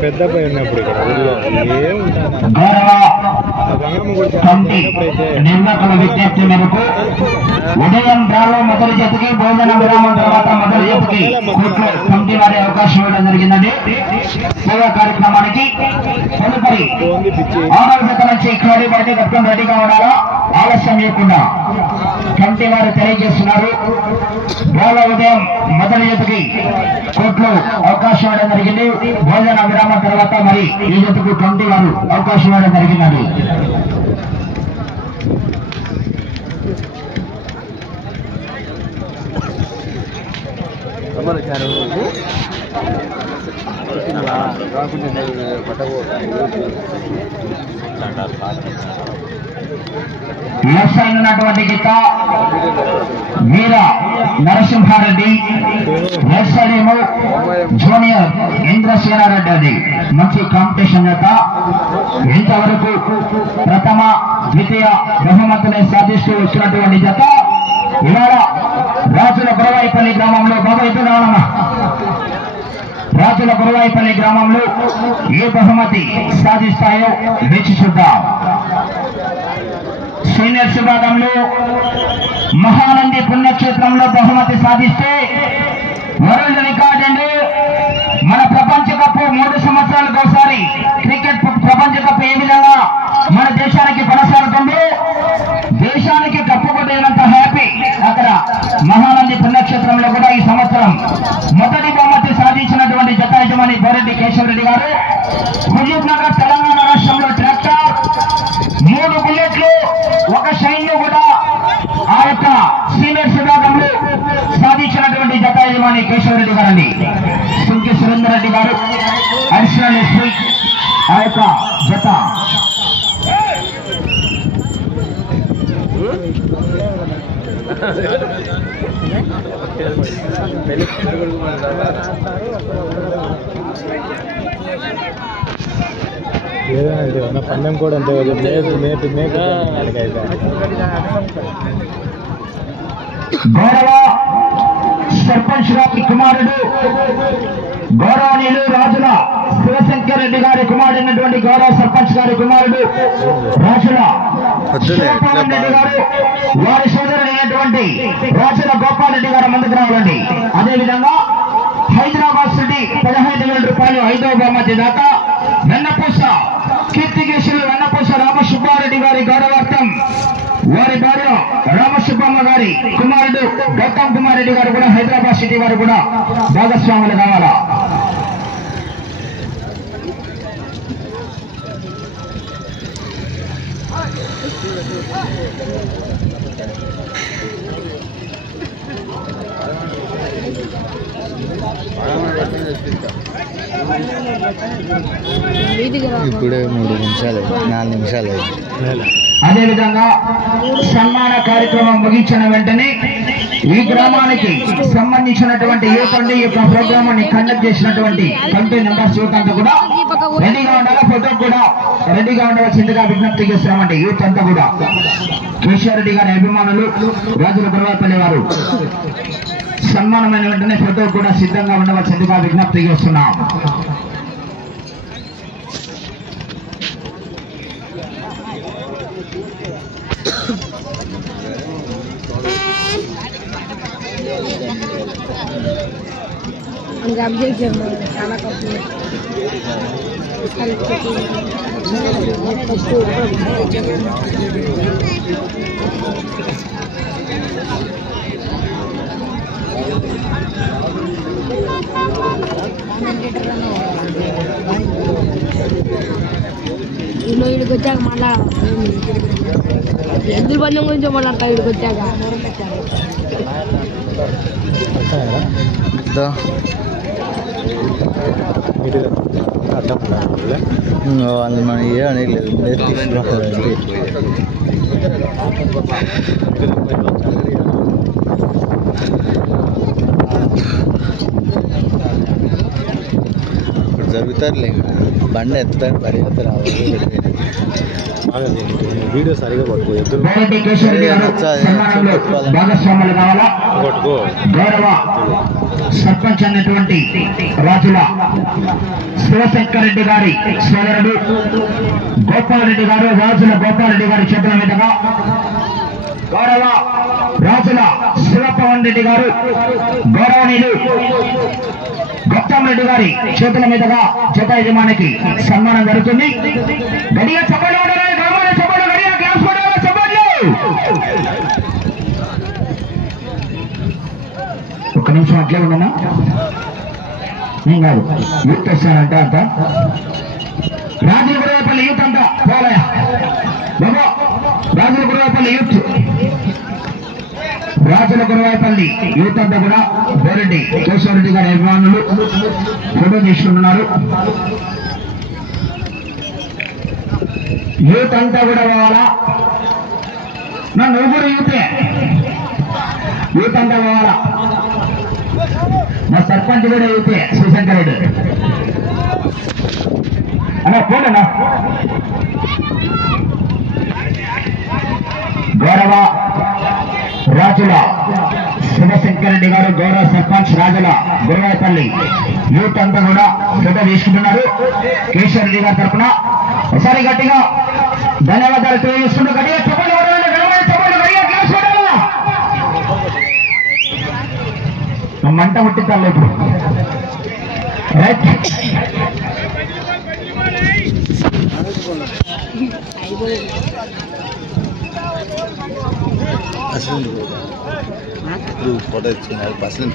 పెద్దప్ప ఉన్నప్పుడు ఇక్కడ నిర్వాహకుల విజ్ఞప్తి మేరకు ఉదయం డ్రాలో మొదటి జతకి భోజన విరామం తర్వాత మొదటి జతకి కమిటీ వారి అవకాశం ఇవ్వడం జరిగిందండి. సేవా కార్యక్రమానికి తదుపరి 6 జతల నుంచి ఖాళీ పడితే కట్టుకొని రెడీగా ఉండాలా, ఆలస్యం చేయకుండా కమిటీ వారు తెలియజేస్తున్నారు. డ్రాలో ఉదయం మొదటి జతకి కోట్లు అవకాశం ఇవ్వడం జరిగింది. భోజన విరామం తర్వాత మరి ఈ జతకు కమిటీ వారు అవకాశం ఇవ్వడం జరిగిందండి. ఉన్నటువంటి గీత వీర నరసింహారెడ్డి, నర్సరీము జూనియర్ ఇంద్రసేనారెడ్డి. అది మంచి కాంపిటీషన్ జత. ఇంతవరకు ప్రథమ ద్వితీయ బహుమతులు సాధిస్తూ వచ్చినటువంటి జత ఇవాళ రాజుల గురవాయిపల్లి గ్రామంలో రాజుల గురవాయిపల్లి గ్రామంలో ఏ బహుమతి సాధిస్తాయో వేచి చూద్దాం. సీనియర్స్ విభాగంలో మహానంది పుణ్యక్షేత్రంలో బహుమతి సాధిస్తే వరల్డ్ రికార్డ్ అండి. మన ప్రపంచ కప్ 3 సంవత్సరాలకు ఒకసారి క్రికెట్ ప్రపంచ కప్ ఏ విధంగా మన దేశానికి కొనసాగుతుందో, దేశానికి కప్పు కొట్టేంత హ్యాపీ అక్కడ మహానంది పుణ్యక్షేత్రంలో కూడా ఈ సంవత్సరం మొదటి బహుమతి సాధించినటువంటి జత యజమాని బోరెడ్డి కేశవరెడ్డి గారు. హుజూర్ నగర్ తెలంగాణ రాష్ట్రంలో ట్రాక్టర్ 3 బుల్లెట్లు 1 షైన్ కూడా ఆ యొక్క సీనియర్స్ విభాగంలో సాధించినటువంటి జత యజమాని కేశవరెడ్డి గారండి. సుంకి సురేందర్ రెడ్డి గారు అడిషనల్ ఎస్పీ ఆ యొక్క జత. ఏదైనా పందెం కూడా అంతే గౌరవ సర్పంచ్ గారి కుమారుడు గౌరవనీయులు రాజుల శివశంకర్ రెడ్డి గారి కుమారుడైనటువంటి గౌరవ సర్పంచ్ గారి కుమారుడు రాజుల శివపాలన్ రెడ్డి గారు, వారి సోదరుడైనటువంటి రాజుల గోపాల్ రెడ్డి గారు ముందుకు రావాలండి. అదేవిధంగా హైదరాబాద్ సిటీ 15,000 రూపాయలు 5వ బహుమతి దాకా వెన్నపూస కీర్తికేశులు వెన్నపూస రామసుబ్బారెడ్డి గారి గౌరవార్థం వారి భార్య రామసుబ్బమ్మ గారి కుమారుడు గౌతమ్ కుమార్ రెడ్డి గారు కూడా హైదరాబాద్ సిటీ వారు కూడా భాగస్వాములు కావాలా. ఇప్పుడే 3 నిమిషాలు 4 నిమిషాలు. అదేవిధంగా సన్మాన కార్యక్రమం ముగించిన వెంటనే ఈ గ్రామానికి సంబంధించినటువంటి యూత్ ఈ యొక్క ప్రోగ్రామ్ కండక్ట్ చేసినటువంటి కమిటీ మెంబర్స్ యూత్ అంతా కూడా రెడీగా ఉండాలి. ఫోటో కూడా రెడీగా ఉండవలసిందిగా విజ్ఞప్తి చేస్తున్నామండి. యూత్ అంతా కూడా కేశవరెడ్డి గారి అభిమానులు రాజుల గురవాపల్లి వారు సన్మానమైన వెంటనే ఫోటో కూడా సిద్ధంగా ఉండవలసిందిగా విజ్ఞప్తి చేస్తున్నాం. చాలా ఇక్కడికి వచ్చాక మళ్ళా ఎద్దుల పందెం గురించి మాట్లాడతా ఇక్కడికి వచ్చాక వాళ్ళు మన ఏమనేది లేదు ఇప్పుడు జరుగుతారులే బండి ఎత్తుతారు పరిగెత్తారు వీడియో సరిగా పట్టుకో భాగస్వాములు కావాలా గౌరవ సర్పంచ్ అన్నటువంటి రాజుల శివశంకర్ రెడ్డి గారి సోదరుడు గోపాలరెడ్డి గారు రాజుల గోపాలరెడ్డి గారి చేతుల మీదుగా గౌరవ రాజుల శివపవన్ రెడ్డి గారు గౌరవనీయులు గౌతమ్ రెడ్డి గారి చేతుల మీదుగా జత యజమానికి సన్మానం జరుగుతుంది. గడిగా చెప్పండి ఒక్క నిమిషం అట్లే ఉండనా ఏం కాదు యూత్ వస్తానంట అంత రాజుల గురవపల్లి యూత్ అంతా పోలయ బాబా రాజుల గురవపల్లి యూత్ రాజుల గురవాయపల్లి యూత్ అంతా కూడా బోరెడ్డి కేశవరెడ్డి గారి అభిమానులు ఫోటో తీసుకుంటున్నారు. యూత్ అంతా కూడా పోవాలా నువ్వు కూడా యూతే యూత్ అంతా పోవాలా మా సర్పంచ్ కూడా యూతే శివశంకర్ రెడ్డి అన్నా పోనా గౌరవ రాజుల శివశంకర్ రెడ్డి గారు గౌరవ సర్పంచ్ రాజుల గురవాయపల్లి యూత్ అంతా కూడా ఫోటో తీసుకుంటున్నారు. కేశవర్ రెడ్డి గారి తరఫున ఒకసారి గట్టిగా ధన్యవాదాలు తెలియజేస్తున్నారు. గట్టిగా చెప్పండి మంట ముట్టిస్తాను ఇప్పుడు ఫోటో ఇచ్చి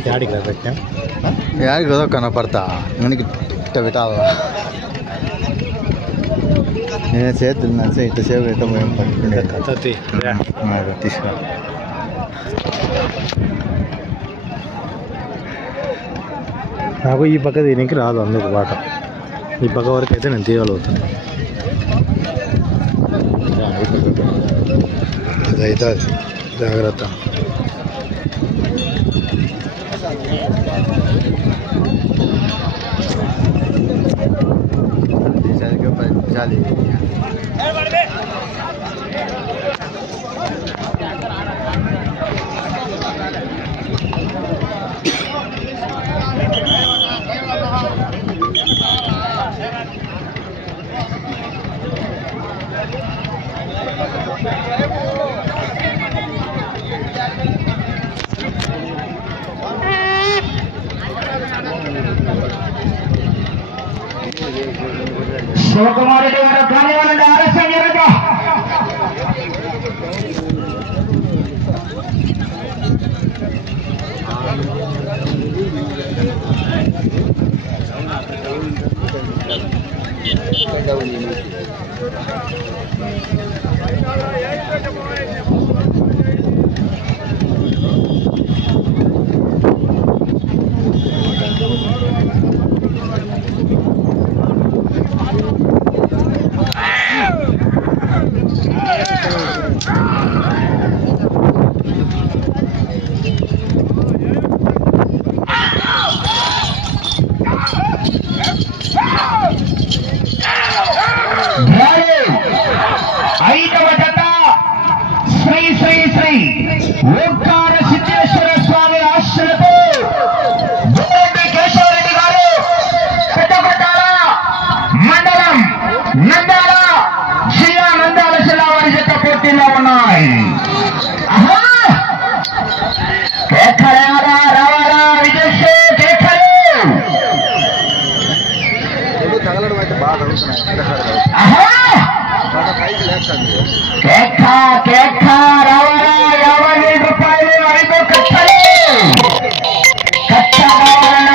యాడికి రదో కనపడతా మనకి ఇట్ట పెట్టాలా నేను చేతున్నా ఇట్లా సేపు అయితే మేము పట్టుకునే తీసుకురా నాకు ఈ పక్క దీనికి రాదు అందుకు పాట ఈ పక్క వరకు అయితే నేను తీయగలుగుతాను అది అవుతుంది జాగ్రత్త చాలి శివకుమార్ రెడ్డి గారు కానివ్వండి ఆలస్యం జరగదు. ఐదవ జత శ్రీ శ్రీ శ్రీ ఓంకార సిద్ధేశ్వర స్వామి ఆశ్రతో కేశవరెడ్డి గారు పెద్దపట్టాల మండలం నంద్యాల జిల్లా నంద్యాల జిల్లా వారి జత పోటీలో ఉన్నాయి. రావాలా విజయశ్రీ తగలడం అయితే బాగా జరుగుతున్నాయి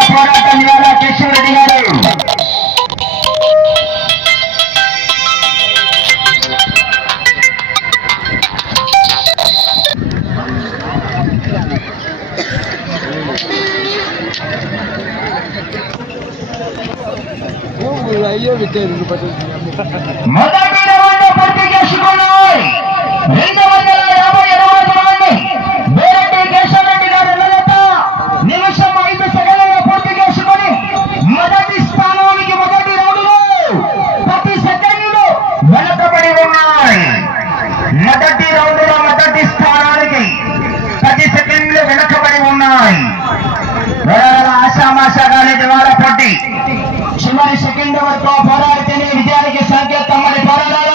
పోరాటం కేశవరెడ్డి గారు మొదటి రౌండ్ పూర్తి చేసుకున్నాయి. 257 రౌండ్ బేరెడ్డి కేశవరెడ్డి గారు నిమిషం 5 సెకండ్లలో పూర్తి చేసుకొని మొదటి స్థానానికి మొదటి రౌండ్లో 10 సెకండ్లు వెనకబడి ఉన్నాయి. మొదటి రౌండ్లో మొదటి స్థానానికి 10 సెకండ్లు వెనకబడి ఉన్నాయి. ఆశామాషాగానే దివాళ పోటీ చివరి సెకండ్ వరకు పోరాడితేనే విజయానికి సంకేతం. మరి పోరాడాలా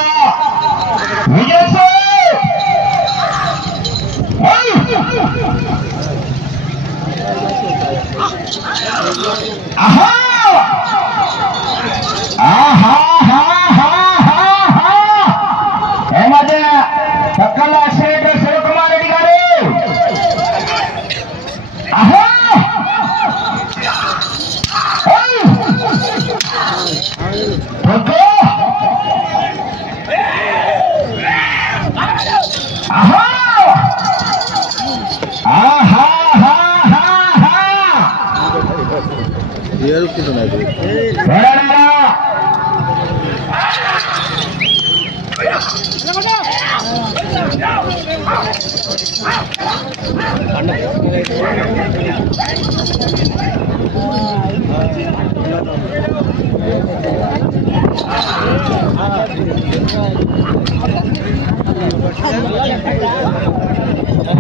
పక్కల శ్రీధర్ శివకుమార్ రెడ్డి గారు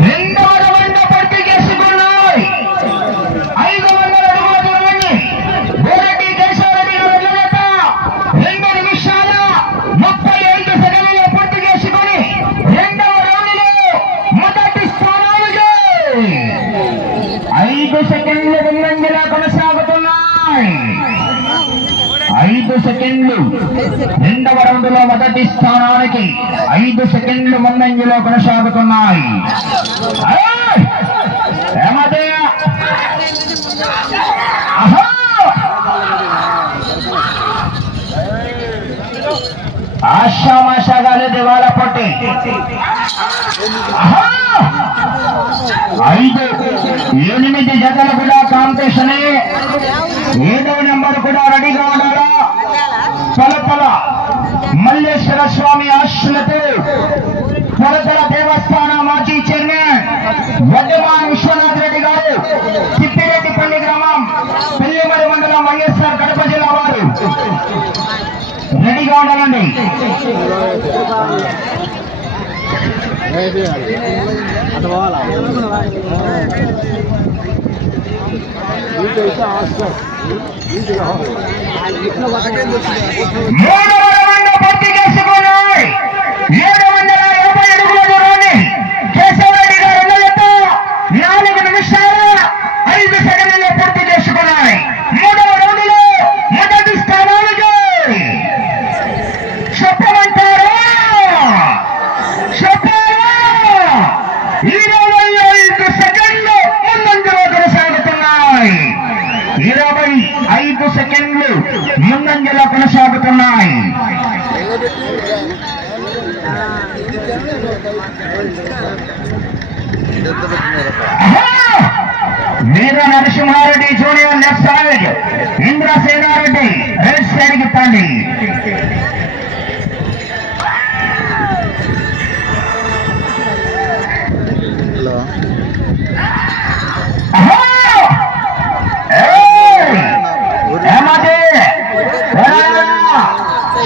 రెండవ రౌండ్ పూర్తి చేసుకున్నాయి. 500 అడుగుల దూరాన్ని బేరెడ్డి కేశవరెడ్డి గారు 2 నిమిషాల 35 సెకండ్లలో పూర్తి చేసుకొని రెండవ రౌండ్లో మొదటి స్థానానికి 5 సెకండ్లు ముందంజలా కొనసాగుతున్నాయి. 5 సెకండ్లు రెండవ రౌండ్లో మొదటి స్థానానికి 5 సెకండ్లు ముందంజలో కొనసాగుతున్నాయి. ఆశామాషాగాలే దివాళ పట్టి 8 జతలు కూడా కాంపిటీషన్. 7వ నెంబర్ కూడా రెడీగా ఉండాలా. పొలపల మల్లేశ్వర స్వామి ఆశలతో పొలపల దేవస్థాన మాజీ చైర్మన్ వడ్డమాన్ విశ్వనాథ్ రెడ్డి గారు, తిప్పిరెడ్డిపల్లి గ్రామం, పెళ్లిమరి మండలం, వైఎస్ఆర్ కడప జిల్లా వారు రెడీగా ఉండాలండి. మూడవ రౌండ్ పూర్తి చేసుకున్నాయి. 780 అడుగుల దూరాన్ని కేశవరెడ్డి గారు 4 నిమిషాల 5 సెకండ్లలో పూర్తి చేసుకున్నాయి. మూడవ రౌండ్లో మొదటి స్థానానికి చెప్పమంటారా 25 సెకండ్లు ముందంజలో కొనసాగుతున్నాయి. 25 సెకండ్లు ముందంజలో కొనసాగుతున్నాయి. Veera Narasimha Reddy junior left side, Indrasena Reddy right side కి పండి.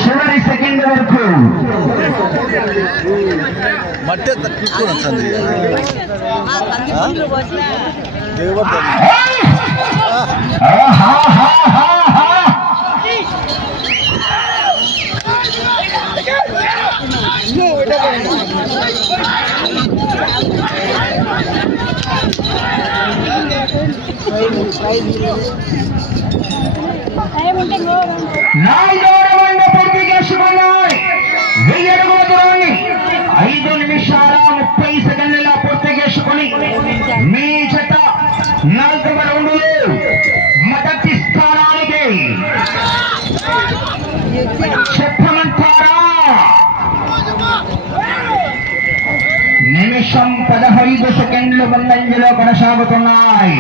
చివరి సెకండ్ వరకు మట్టి తక్కువ వచ్చింది. పూర్తి చేసుకున్నాయి. 1000 అడుగుల దూరాన్ని 5 నిమిషాల 30 సెకండ్ల పూర్తి చేసుకుని మీ జత 4వ రౌండ్లో మొదటి స్థానానికి చెప్పమంటారా నిమిషం 15 సెకండ్లు ముందంజలో కొనసాగుతున్నాయి.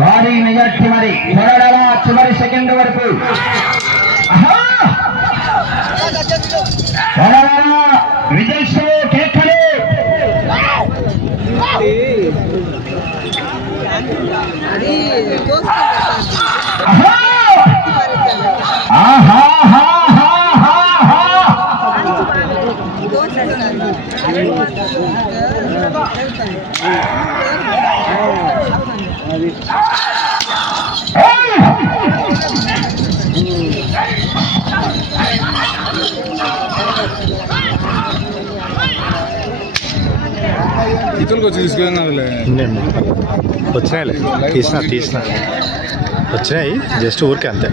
భారీ మెజార్టీ మరి త్వరగా చివరి సెకండ్ వరకు ఇతరులకు వచ్చి తీసుకెళ్ళినారులే. వచ్చినాయిలే, తీసిన వచ్చినాయి, జస్ట్ ఊరికే అంతే.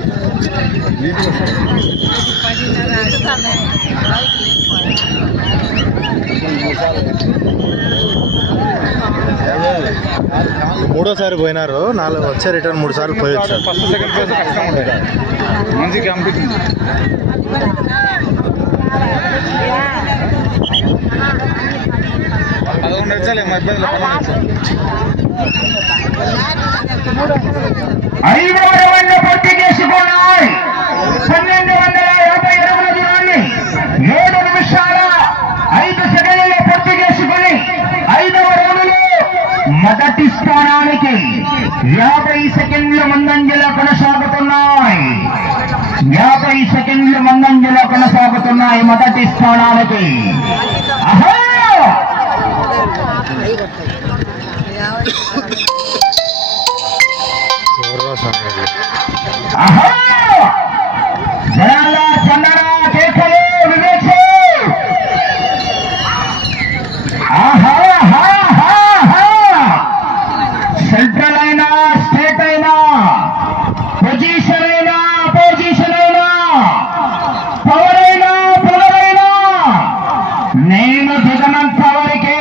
మూడోసారి పోయినారు, 4 వచ్చే రిటర్న్ 3 సార్లు పోయి వచ్చారు. ఫస్ట్ సెకండ్ ప్లేస్ కష్టం ఉంటుంది, మంచి కాంపిటీషన్. పదకొండు వచ్చాలి మధ్యలో 5వ రౌండ్ పూర్తి చేసుకున్నాయి. 1250 అడుగుల దూరాన్ని 7 నిమిషాల 5 సెకండ్లలో పూర్తి చేసుకుని 5వ రౌండ్లో మొదటి స్థానానికి 50 సెకండ్ల ముందంజలో కొనసాగుతున్నాయి. 50 సెకండ్ల ముందంజలో కొనసాగుతున్నాయి మొదటి స్థానానికి. సెంట్రల్ అయినా స్టేట్ అయినా పొజిషన్ అయినా అపోజిషన్ అయినా పవర్ అయినా పవర్ అయినా నేను జగనంత వరకే.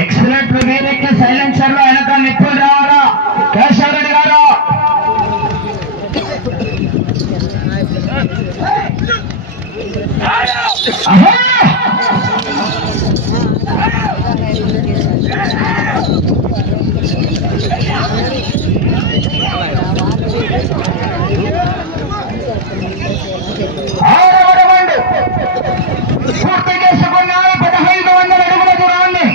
ఎక్సలెంట్ వేదిక సైలెన్సర్ లో వెనక నిప్పులు రావాలా కేశవరెడ్డి గారు. పూర్తి చేసుకున్నారు 1500 అడుగుల దూరాన్ని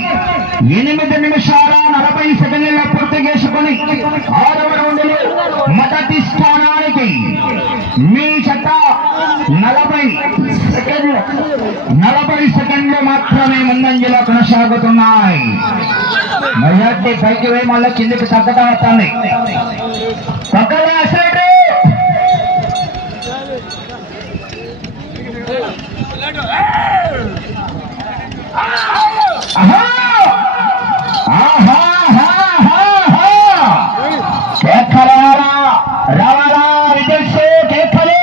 8 నిమిషాల 40 సెకండ్లలో పూర్తి చేసుకుని 6వ రౌండ్లో మొదటి స్థానానికి మీ చెత్త 40 సెకండ్లు మాత్రమే ముందంజలో కొనసాగుతున్నాయి. మెజార్టీ పైకి పోయి మళ్ళీ కిందికి తగ్గటం వస్తుంది. పక్కనే అసలు రవాణా రిజల్ట్స్ కేకలు.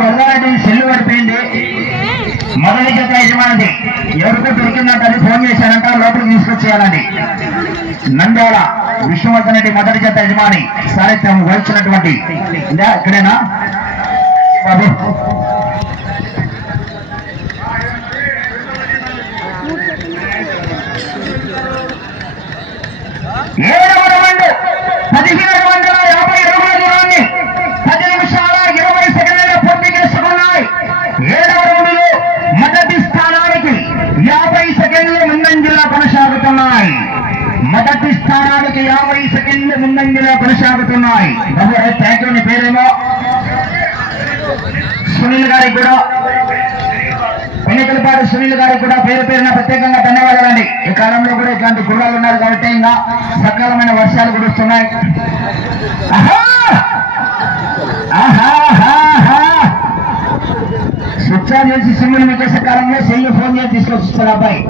వరదారెడ్డి సెల్లు పడిపోయింది. మొదటి జత యజమానిది ఎవరికో దొరికిందంటే ఫోన్ చేశారంట, లోపలికి తీసుకొచ్చేయాలని. నంద్యాల విష్ణువర్ధన్ రెడ్డి మొదటి జత యజమాని సారథ్యం వహించినటువంటి ఇక్కడేనా బాబు. ఏడవ రౌండ్ 1750 అడుగుల దూరాన్ని 10 నిమిషాల 20 సెకండ్లలో పూర్తి చేసుకున్నాయి. 7వ రౌండ్లో మొదటి స్థానానికి 50 సెకండ్లు ముందంజలో కొనసాగుతున్నాయి. మొదటి స్థానానికి 50 సెకండ్లు ముందంజలో కొనసాగుతున్నాయి. Thank you. నీ పేరేమో సునీల్ గారికి కూడా, ఎన్నికలపాటి సునీల్ గారికి కూడా పేరు పేరున ప్రత్యేకంగా ధన్యవాదాలండి. ఈ కాలంలో కూడా ఇట్లాంటి గుర్రాలు ఉన్నారు కాబట్టి ఇంకా సకాలమైన వర్షాలు కురుస్తున్నాయి. స్విచ్ ఆఫ్ చేసి సిమ్ములు మీకేసే కాలంలో సెల్ ఫోన్ చేసి తీసుకొచ్చారు అబ్బాయి.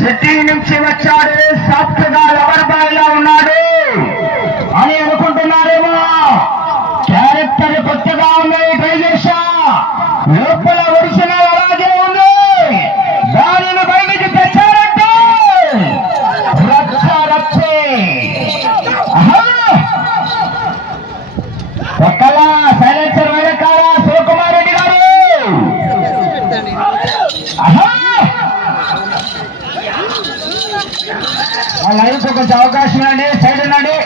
సిటీ నుంచి వచ్చాడు, సాఫ్ట్ గా లవర్ బాయ్ లా ఉన్నాడు అని అనుకుంటున్నారేమో. క్యారెక్టర్ కొత్తగా ఉన్నాయి, ట్రై చేశా. లోపల ఒరిజినల్ అలాగే ఉంది. దానిని బయటికి తెచ్చారంటే రచ్చే. కొంచెం అవకాశం అండి, సైడ్ ఉండండి.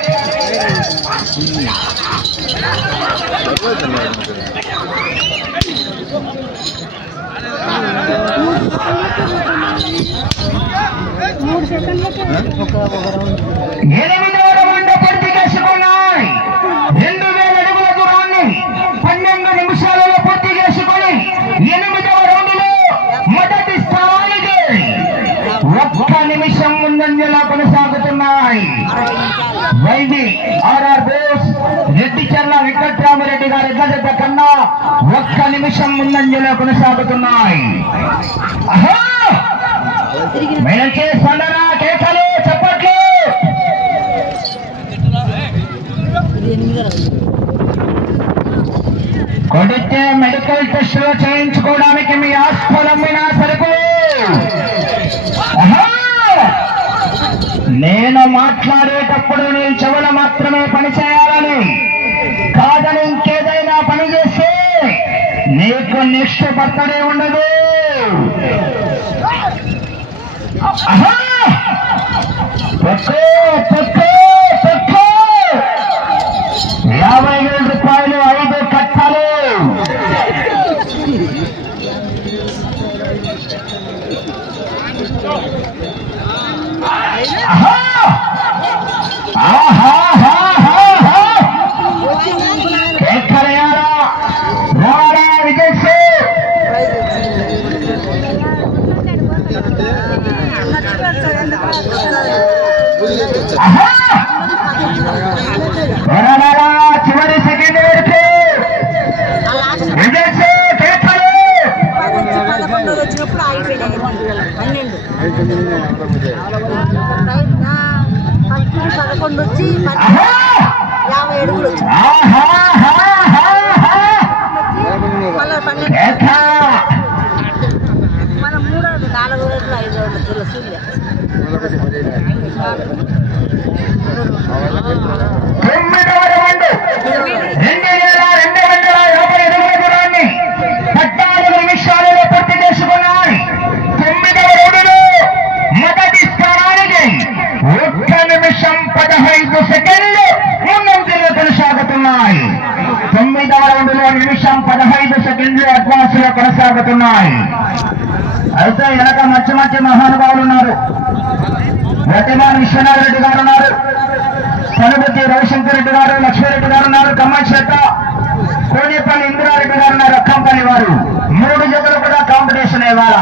ఎనిమిదవ రౌండ్ పూర్తి చేసుకున్నాయి. 2000 అడుగుల దూరాన్ని 12 నిమిషాలలో పూర్తి చేసుకొని 8వ రౌండ్లో మొదటి స్థానానికి 1 నిమిషం ముందంజలో కొనసాగుతున్నాయి. వైవి ఆర్ఆర్ బోస్ రెడ్డిచర్ల వెంకట్రామరెడ్డి గారి ఎగ్గజత కన్నా 1 నిమిషం ముందంజలో కొనసాగుతున్నాయి. మేలచే సందరా కేకలు చప్పట్లు. కొడితే మెడికల్ టెస్టులు చేయించుకోవడానికి మీ ఆస్పదమ్మినా సరుకు. నేను మాట్లాడేటప్పుడు నీ చెవులు మాత్రమే పని చేయాలని కాదని ఇంకేదైనా పని చేస్తే నీకు నెక్స్ట్ బర్త్డే ఉండదు. రూపాయలు 5 కట్టాలు. చివరి సెకండ్ వరకు వచ్చినప్పుడు అయిపోయినాయి 11 వచ్చి 50 అడుగులు వచ్చి మళ్ళీ 12 మన 3 4 రోజులు 5 రోజులు సూర్య 14 నిమిషాలలో పూర్తి చేసుకున్నాయి. 9వ రౌండ్లో మొదటి స్థానానికి 1 నిమిషం 15 సెకండ్లు ముందంజలో కొనసాగుతున్నాయి. 9వ రౌండ్లో నిమిషం 15 సెకండ్లు అడ్వాన్స్ లో కొనసాగుతున్నాయి. అయితే వెనక మంచి మంచి మహానుభావులు ఉన్నారు. వటిమాన్ విశ్వనాథ్ రెడ్డి గారు ఉన్నారు, తనుబుద్ధి రవిశంకర్ రెడ్డి గారు, లక్ష్మీరెడ్డి గారు ఉన్నారు, కమ్మన్ శెట్ట, కోనేపల్లి ఇందిరారెడ్డి గారు ఉన్నారు, కంపెనీ వారు. 3 జతలు కూడా కాంపిటీషన్ ఇవాళ.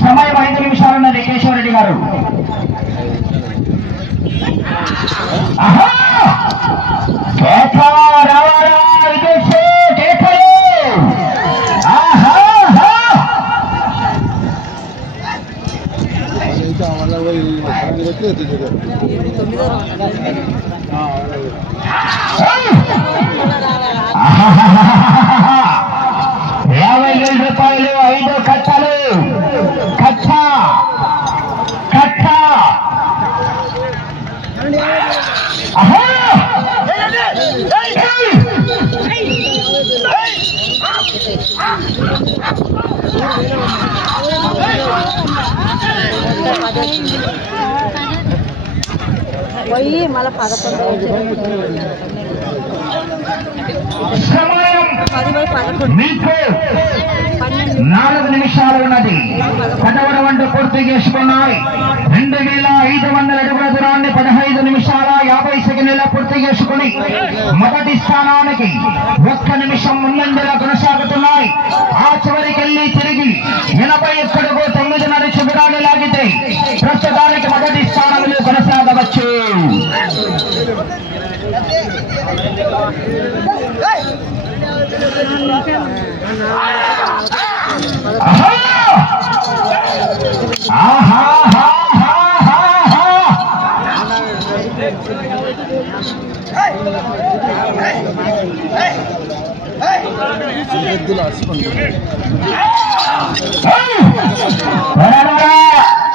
సమయం 5 నిమిషాలు ఉన్నది. కేశవరెడ్డి గారు రూపాయలు 5 కట్టలు. కట్ట కట్ట పోయి మళ్ళీ 11 మీకు 4 నిమిషాలు ఉన్నది. 10వ రౌండ్ పూర్తి చేసుకున్నాయి. 2500 అడుగుల దూరాన్ని 15 నిమిషాల 50 సెకండ్ల పూర్తి చేసుకుని మొదటి స్థానానికి 1 నిమిషం ముందంజలో కొనసాగుతున్నాయి. ఆ చివరికెళ్ళి తిరిగి 81 అడుగు 9.5 శిబిరాన్ని లాగితే ప్రస్తుతానికి మొదటి స్థానంలో కొనసాగవచ్చు.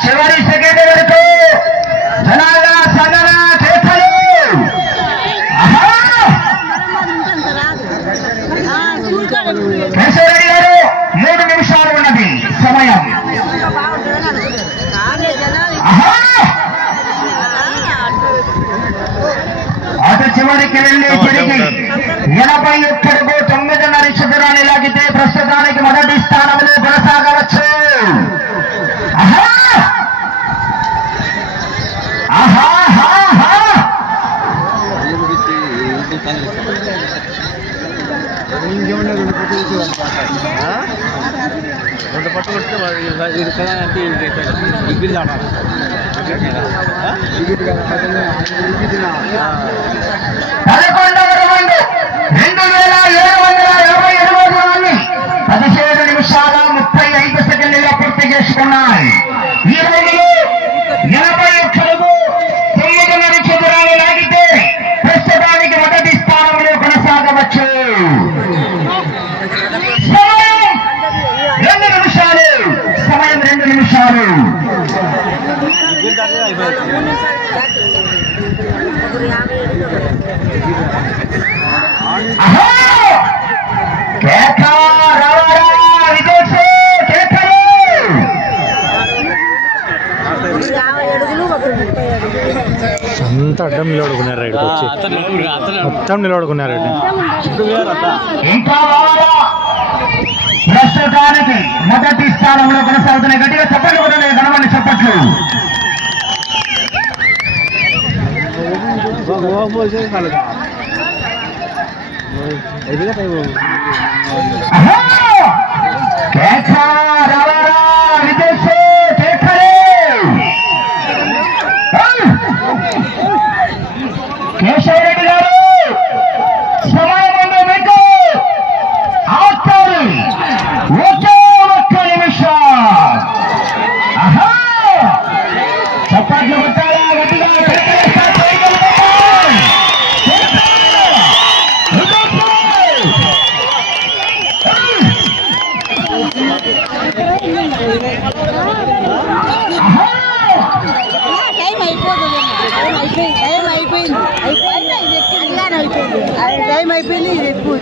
చివరి సెకండ్ వరకు జనాల సదన చేతలు కేశవరెడ్డి గారు 3 నిమిషాలు ఉన్నది సమయం. అటు చివరికి వెళ్ళి తిరిగి 81.9 చదరాన్ని లాగితే ప్రస్తుతానికి మొదటి స్థానంలో కొనసాగవచ్చు. పదకొండవ రౌండ్ 2727 రౌండ్ని 17 నిమిషాల 35 సెకండ్లుగా పూర్తి చేసుకున్నాయి. ఈ రౌండ్లో 81.9 చదరాలు లాగితే ప్రస్తుతానికి మొదటి స్థానంలో కొనసాగవచ్చు. సమయం 2 నిమిషాలు. సమయం 2 నిమిషాలు. అంతా అడ్డం నిలబడుకున్నారు రైడ్ వచ్చి మొత్తం నిలబడుకున్నారు. ఇంకా ప్రస్తుతానికి మొదటి స్థానంలో కొనసాగుతున్నాయి. గట్టిగా చప్పట్లు కూడా కనవండి చప్పట్లు. కేశవరెడ్డి గారు సమయం ఉంది మీకు. ఆఖరి ఒకే ఒక్క నిమిషం. చప్పట్లు కొట్టాలా గట్టిగా టైం అయిపోతుంది. టైం అయిపోయింది. ఇది ఎక్కువ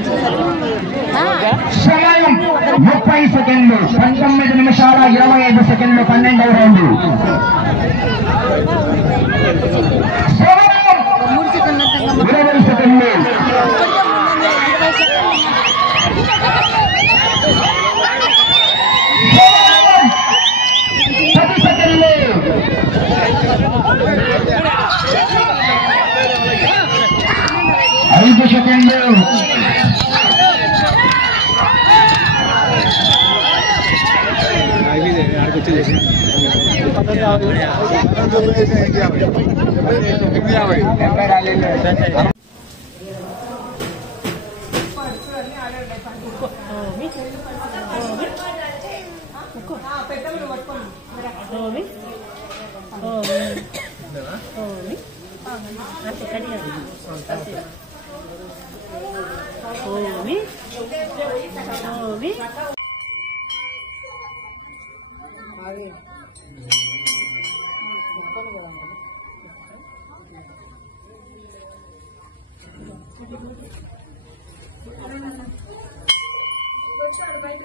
సమయం 30 సెకండ్లు. 19 నిమిషాల 25 సెకండ్లు. 12వ రౌండ్. సమయం 3 సెకండ్లు. 20 సెకండ్లు. ఐదు సెకండ్లు. వచ్చాడు బయట